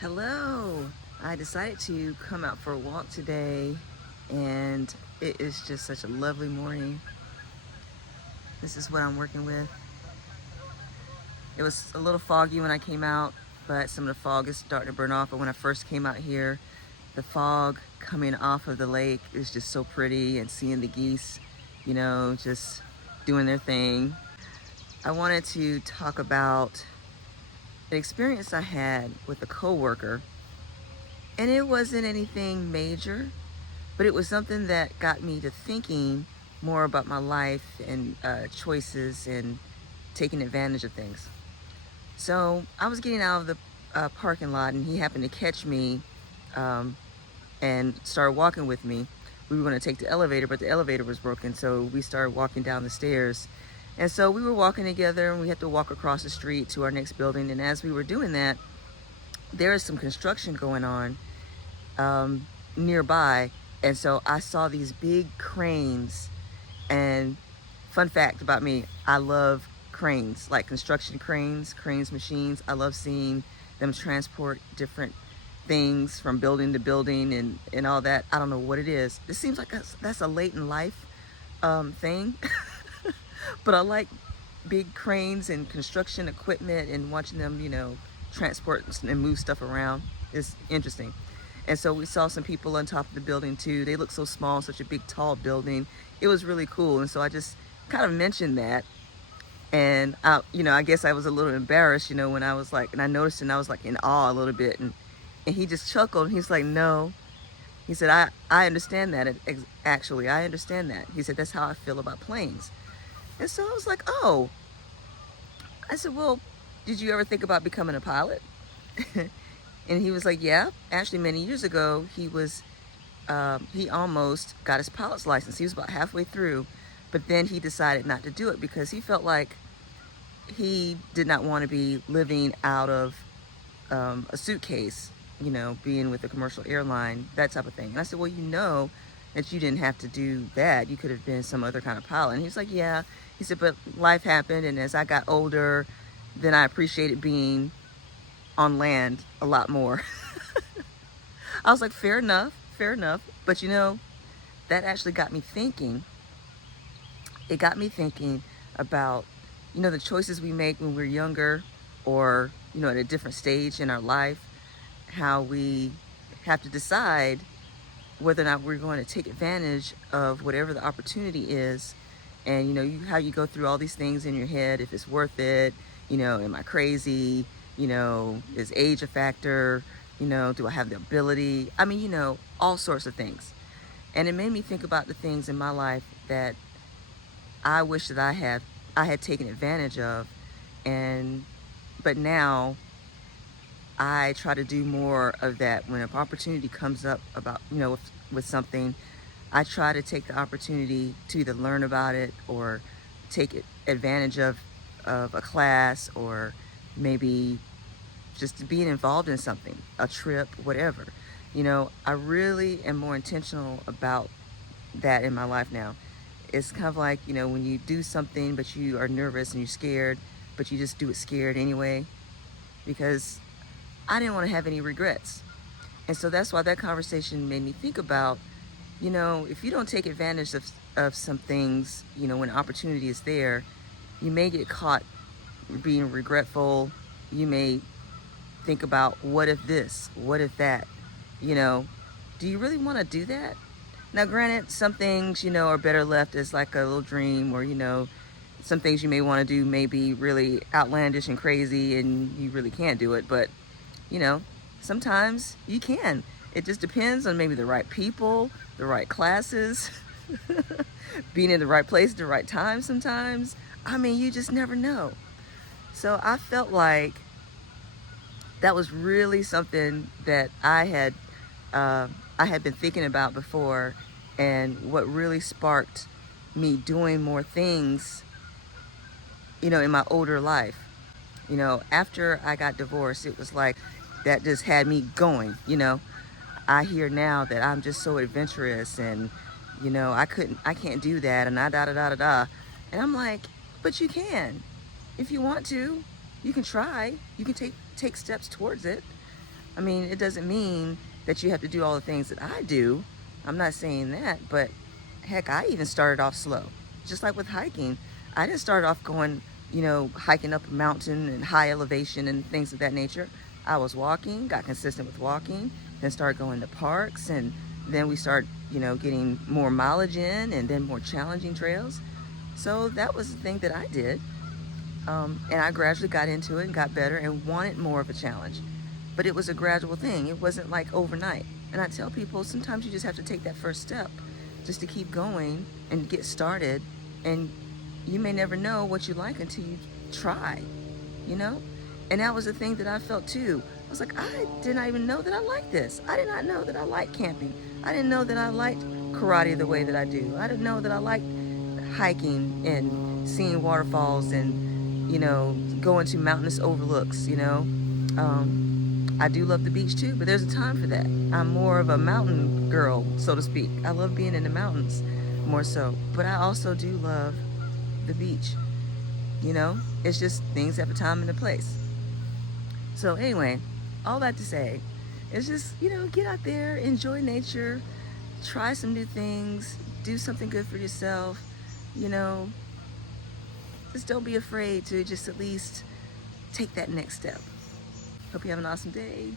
Hello. I decided to come out for a walk today, and it is just such a lovely morning. This is what I'm working with. It was a little foggy when I came out, but some of the fog is starting to burn off. But when I first came out here, the fog coming off of the lake is just so pretty, and seeing the geese, just doing their thing. I wanted to talk about an experience I had with a coworker, and it wasn't anything major, but it was something that got me to thinking more about my life and choices and taking advantage of things. So I was getting out of the parking lot, and he happened to catch me um, and started walking with me. We were going to take the elevator, but the elevator was broken, so we started walking down the stairs. And so we were walking together, and we had to walk across the street to our next building. And as we were doing that, there is some construction going on nearby. And so I saw these big cranes. And fun fact about me, I love cranes, like construction cranes, machines. I love seeing them transport different things from building to building and all that. I don't know what it is. It seems like that's a late in life thing. But I like big cranes and construction equipment, and watching them, transport and move stuff around is interesting. And so we saw some people on top of the building too. They look so small, such a big, tall building. It was really cool. And so I just kind of mentioned that. And I guess I was a little embarrassed, when I was like, and I noticed, and I was like in awe a little bit. And he just chuckled. And he's like, no. He said, I understand that. Actually, I understand that. He said, that's how I feel about planes. And so I was like, oh. I said, well, did you ever think about becoming a pilot? And he was like, yeah. Actually, many years ago, he almost got his pilot's license. He was about halfway through, but then he decided not to do it because he felt like he did not want to be living out of a suitcase, being with a commercial airline, that type of thing. And I said, well, that you didn't have to do that. You could have been some other kind of pilot. And he was like, yeah. He said, but life happened, and as I got older, then I appreciated being on land a lot more. I was like, fair enough, fair enough. But that actually got me thinking. It got me thinking about, the choices we make when we're younger, or, at a different stage in our life, how we have to decide whether or not we're going to take advantage of whatever the opportunity is. And, how you go through all these things in your head, if it's worth it, am I crazy? Is age a factor? Do I have the ability? I mean, all sorts of things. And it made me think about the things in my life that I wish that I had taken advantage of. But now I try to do more of that. When an opportunity comes up about, with something, I try to take the opportunity to either learn about it or take advantage of a class, or maybe just being involved in something, a trip, whatever. I really am more intentional about that in my life now. It's kind of like, when you do something, but you are nervous and you're scared, but you just do it scared anyway, because I didn't want to have any regrets. And so that's why that conversation made me think about, if you don't take advantage of some things, when opportunity is there, you may get caught being regretful. You may think about, what if this, what if that, do you really want to do that? Now, granted, some things, are better left as like a little dream, or, some things you may want to do may be really outlandish and crazy and you really can't do it. But, sometimes you can. It just depends on maybe the right people, the right classes, being in the right place at the right time sometimes. I mean, you just never know. So I felt like that was really something that I had been thinking about before, and what really sparked me doing more things, in my older life. After I got divorced, it was like that just had me going. I hear now that I'm just so adventurous, and, I can't do that, and da da da da da. And I'm like, but you can. If you want to, you can try. You can take steps towards it. I mean, it doesn't mean that you have to do all the things that I do. I'm not saying that, but heck, I even started off slow. Just like with hiking, I didn't start off going, hiking up a mountain and high elevation and things of that nature. I was walking, got consistent with walking, then started going to parks, and then we start, getting more mileage in and then more challenging trails. So that was the thing that I did. And I gradually got into it and got better and wanted more of a challenge. But it was a gradual thing. It wasn't like overnight. And I tell people sometimes you just have to take that first step just to keep going and get started. And you may never know what you like until you try, you know? And that was the thing that I felt too. I was like, I did not even know that I liked this. I did not know that I liked camping. I didn't know that I liked karate the way that I do. I didn't know that I liked hiking and seeing waterfalls and going to mountainous overlooks. I do love the beach too, but there's a time for that. I'm more of a mountain girl, so to speak. I love being in the mountains more so, but I also do love the beach. It's just things have a time and a place. So anyway, all that to say, it's just, get out there, enjoy nature, try some new things, do something good for yourself, you know, just don't be afraid to just at least take that next step. Hope you have an awesome day.